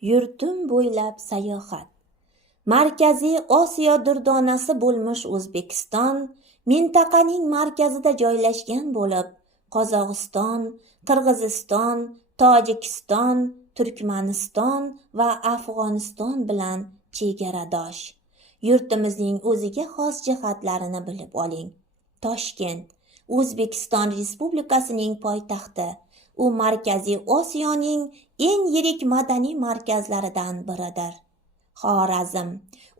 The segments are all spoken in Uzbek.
Yurtim bo'ylab sayohat. Markaziy Osiyo durdonasi bo'lmish O'zbekiston mintaqaning markazida joylashgan bo'lib, Qozog'iston, Qirg'iziston, Tojikiston, Turkmaniston va Afg'oniston bilan chegaradosh. Yurtimizning o'ziga xos jihatlarini bilib oling. Toshkent, O'zbekiston Respublikasining poytaxti. U Markaziy Osiyoning eng yirik madaniy markazlaridan biridir. Xorazm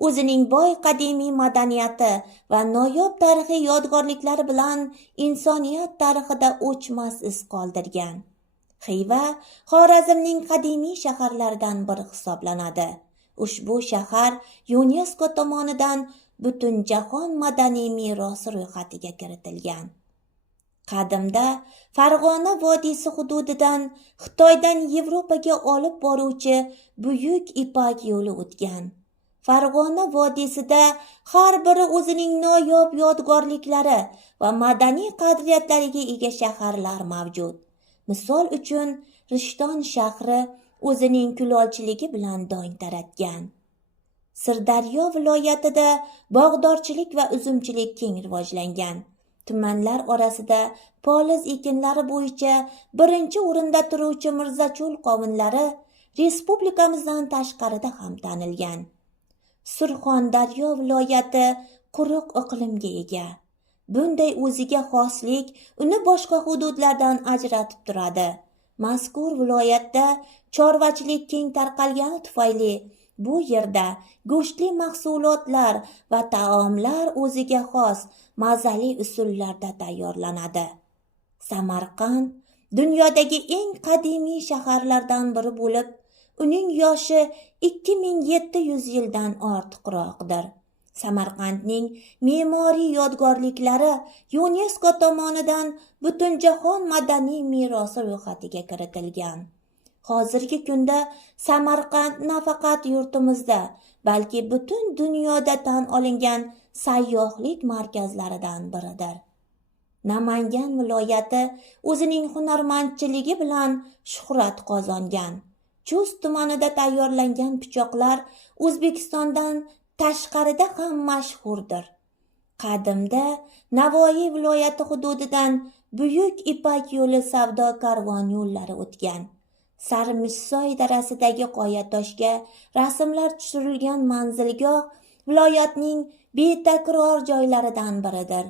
o'zining boy qadimiy madaniyati va noyob tarixiy yodgorliklari bilan insoniyat tarixida o'chmas iz qoldirgan. Xiva Xorazmning qadimiy shaharlaridan biri hisoblanadi. Ushbu shahar UNESCO tomonidan Butunjahon madaniy merosi ro'yxatiga kiritilgan. Qadimda Farg'ona vodiysi hududidan Xitoydan Yevropaga olib boruvchi buyuk Ipak yo'li o'tgan. Farg'ona vodiysida har biri o'zining noyob yodgorliklari va madaniy qadriyatlariga ega shaharlar mavjud. Misol uchun, Rishton shahri o'zining kulolchiligi bilan dong taratgan. Sirdaryo viloyatida bog'dorchilik va uzumchilik keng rivojlangan. Tumanlar orasida poliz ekinlari bo'yicha birinchi o'rinda turuvchi Mirzacho'l qovunlari respublikamizdan tashqarida ham tanilgan. Surxondaryo viloyati quruq iqlimga ega. Bunday o'ziga xoslik uni boshqa hududlardan ajratib turadi. Mazkur viloyatda chorvachilik keng tarqalgani tufayli bu yerda go'shtli mahsulotlar va taomlar o'ziga xos mazali usullarda tayyorlanadi. Samarqand dunyodagi eng qadimiy shaharlardan biri bo'lib, uning yoshi 2700 yildan ortiqroqdir. Samarqandning me'moriy yodgorliklari UNESCO tomonidan Butunjahon madaniy merosi ro'yxatiga kiritilgan. Hozirgi kunda Samarqand nafaqat yurtimizda, balki butun dunyoda tan olingan sayyohlik markazlaridan biridir. Namangan viloyati o'zining hunarmandchiligi bilan shuhrat qozongan. Chust tumanida tayyorlangan pichoqlar O'zbekistondan tashqarida ham mashhurdir. Qadimda Navoiy viloyati hududidan buyuk Ipak yo'li savdo karvon yo'llari o'tgan. Sarmishsoy darasidagi qoyatoshga rasmlar tushirilgan manzilgoh viloyatning betakror joylaridan biridir.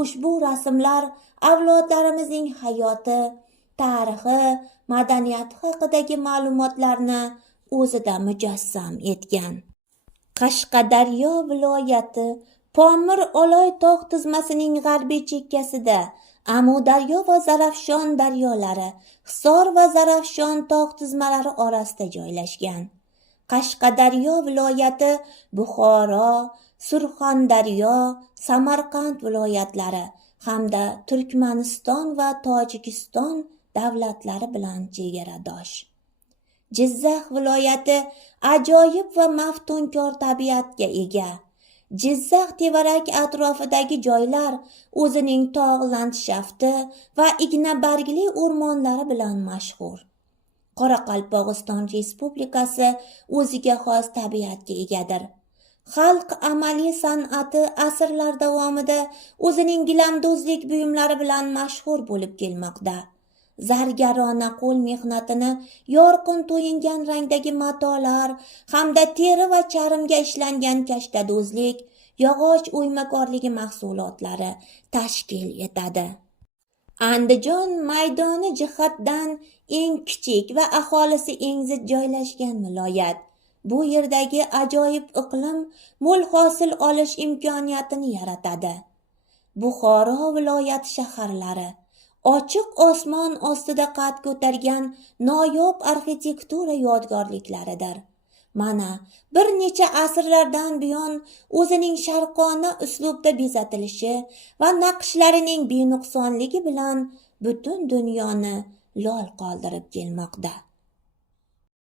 Ushbu rasmlar avlodlarimizning hayoti, tarixi, madaniyati haqidagi ma'lumotlarni o'zida mujassam etgan. Qashqadaryo viloyati Pomir Oloy tog' tizmasining g'arbiy chekkasida Amudaryo va Zarafshon daryolari, Hisor va Zarafshon tog' tizmalari orasida joylashgan. Qashqadaryo viloyati Buxoro, Surxondaryo, Samarqand viloyatlari hamda Turkmaniston va Tojikiston davlatlari bilan chegaradosh. Jizzax viloyati ajoyib va maftunkor tabiatga ega. Jizzax tevarak atrofidagi joylar o'zining tog' landshafti va ignabargli o'rmonlari bilan mashhur. Qoraqalpog'iston Respublikasi o'ziga xos tabiatga egadir. Xalq amaliy san'ati asrlar davomida o'zining gilamdozlik buyumlari bilan mashhur bo'lib kelmoqda. Zargarona qo'l mehnatini yorqin to'yingan rangdagi matolar hamda teri va charmga ishlangan kashtadozlik, yog'och o'ymakorligi mahsulotlari tashkil etadi. Andijon maydoni jihatdan eng kichik va aholisi eng zid joylashgan viloyat. Bu yerdagi ajoyib iqlim mo'l hosil olish imkoniyatini yaratadi. Buxoro viloyati shaharlari ochiq osmon ostida qad ko'targan noyob arxitektura yodgorliklaridir. Mana bir necha asrlardan buyon o'zining sharqona uslubda bezatilishi va naqshlarining benuqsonligi bilan butun dunyoni lol qoldirib kelmoqda.